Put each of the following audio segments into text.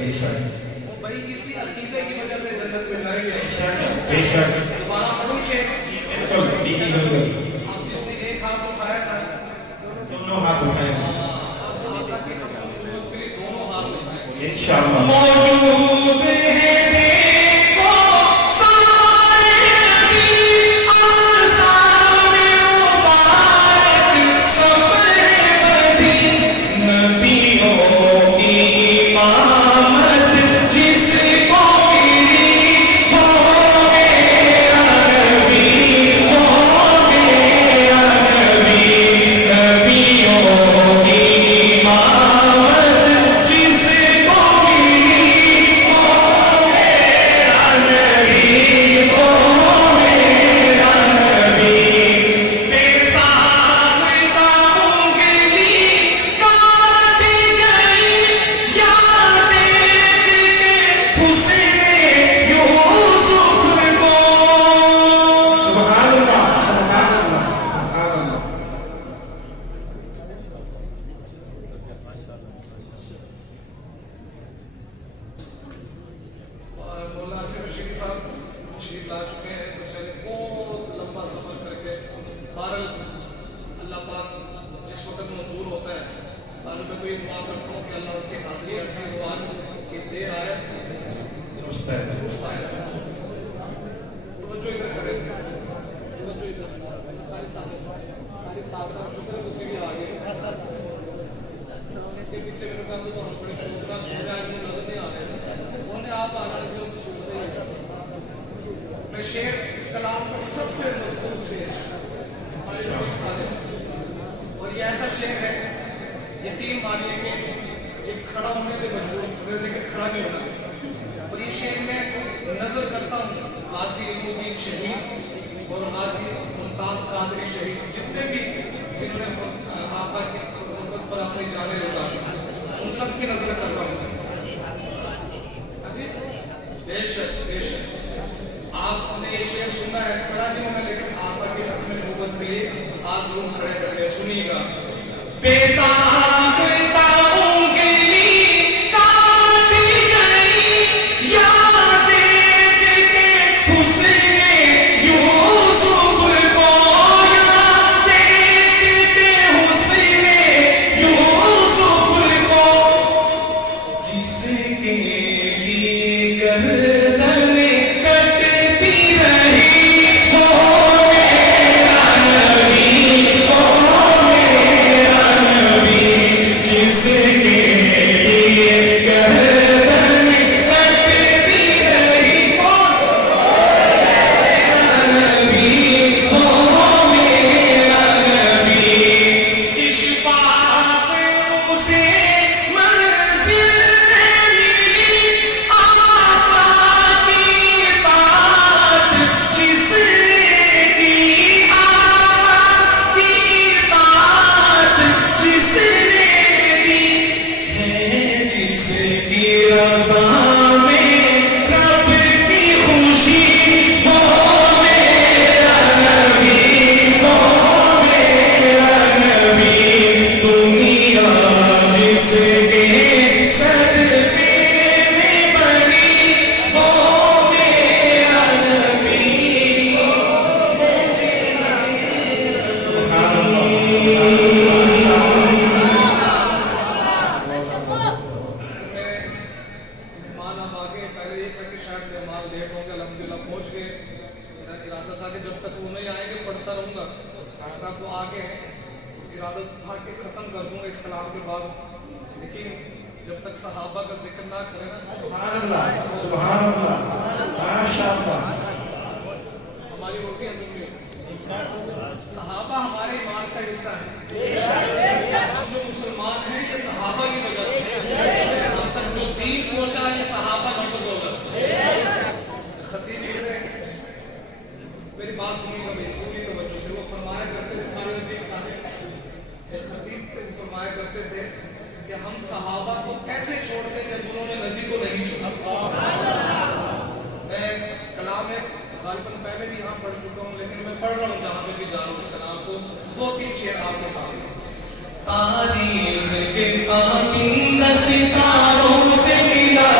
وہ بھائی اسی عقیدے کی وجہ سے جنت میں جائیں گے بے شک دوبارہ پڑھوں شیخ آپ جس نے ایک ہاتھ اٹھایا تھا دونوں ہاتھ اٹھائیں آقا کی حکومت کے لیے دونوں ہاتھ اٹھائیں انشاءاللہ موجود ہے دیکھو سارے نبی افسانے مبارک سب بدی نبیوں کی امامت جس کو ملی وہ میرا نبی وہ میرا نبی نبیوں کی امامت جس کو ملی وہ میرا نبی وہ میرا نبی بے ساختہ انگلی کاٹی گئی یاد دیکھ کے حسن یوسف کو سبحان اللہ سبحان اللہ اور مولانا ناصر شریف صاحب تشریف لا چکے ہیں بیچارے بہت لمبا سفر کر کے بہرحال اللہ پاک جس وقت منظور ہوتا ہے بہرحال میں تو یہ دعا کرتا ہوں کہ اللہ ان کی حاضری ایسی ہو آج کہ دیر آئے درست ہے درست آئے توجہ ادھر کریں توجہ ادھر ہمارے ساتھ شکر ہے اسی بھی آگے سے پیچھے میرے کہا تو ہم بڑے شکرہ شکرہ ہے مجھے نظر نہیں آ رہے انہوں نے آپ آنا سے ان شکر ہے میں شعر اس کلام کا سب سے مضبوط شعر ہے ہمارے لوگ سارے اور یہ ایسا شعر ہے یقین مانیے کہ یہ کھڑا ہونے پہ مجبور لیکن کھڑا نہیں ہونا اور یہ شعر میں نظر کرتا ہوں غازی علم الدین شہید اور غازی ممتاز قادری شہید جتنے بھی جنہوں نے آقا کی محبت پر اپنی جانیں لٹا دی ان سب کی نظر کرتا ہوں بے شک آپ نے یہ شعر سنا ہے کھڑا نہیں ہونا لیکن آقا کی حق میں نبوت کے لیے ہاتھ روم کھڑے کر کے سنیے گا بے ساختہ انگلی کاٹی گئی یاد دیکھ کے حسن یوسف کو یاد دیکھ کے حسن یوسف کو جس کے لیے گردن کٹتی رہی وہ میرا نبی وہ میرا نبی جس کے لیے گردن کٹتی رہی وہ میرا نبی وہ میرا نبی اشفاق اسے منزل ملی آقا کی اطاعت جس نے کی آقا کی اطاعت جس نے کی ہے جس کی رضا میں رب کی خوشی وہ میرا نبی وہ میرا نبی دنیا جس کے صدقے میں بنی وہ میرا نبی وہ میرا مہمان اب آگے پہلے یہ تھا کہ شاید مہمان لیٹ ہوں گے الحمدللہ پہنچ گئے میرا ارادہ تھا کہ جب تک وہ نہیں آئیں گے پڑھتا رہوں گا اگر آپ وہ آگے ہیں ارادہ تھا کہ ختم کر دوں گا اس کلام کے بعد لیکن جب تک صحابہ کا ذکر نہ کریں نا سبحان اللہ سبحان اللہ ماشاءاللہ ہماری روٹی ہضم نہیں ہوتی صحابہ ہمارے ایمان کا حصہ ہے ہم جو مسلمان ہیں یہ صحابہ کی وجہ سے ہم تک جو دین پہنچا یہ صحابہ کی بدولت خطیب کہہ رہے ہیں میری بات سنی گا پوری توجہ سے وہ فرمایا کرتے تھے ہمارے نبی صاحب ایک خطیب فرمایا کرتے تھے کہ ہم صحابہ کو کیسے چھوڑتے جب انہوں نے نبی کو نہیں چھوڑا میں کلام میں غالباً پہلے بھی یہاں پڑھ چکا ہوں لیکن میں پڑھ رہا ہوں جہاں پہ بھی جا رہا ہوں اس کلام کو دو تین شعر آپ کے سامنے تاریخ کے پابند ستاروں سے ملا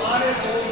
1200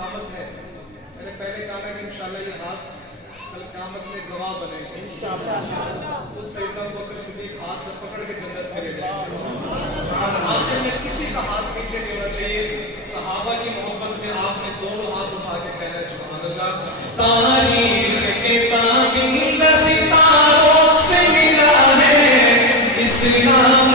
علامت ہے. میں نے پہلے کہا کہ انشاءاللہ یہ ہاتھ کل قیامت میں گواہ بنے گی. خود سیدنا ابوبکر صدیق ہاتھ سے پکڑ کے جنت میں لے جائیں گے. آخر میں کسی کا ہاتھ نیچے نہیں ہونا چاہیے. صحابہ کی محبت میں آپ نے دونوں ہاتھ اٹھا کے کہنا ہے سبحان اللہ. تاریخ کے پابند ستاروں سے ملا ہے اسلام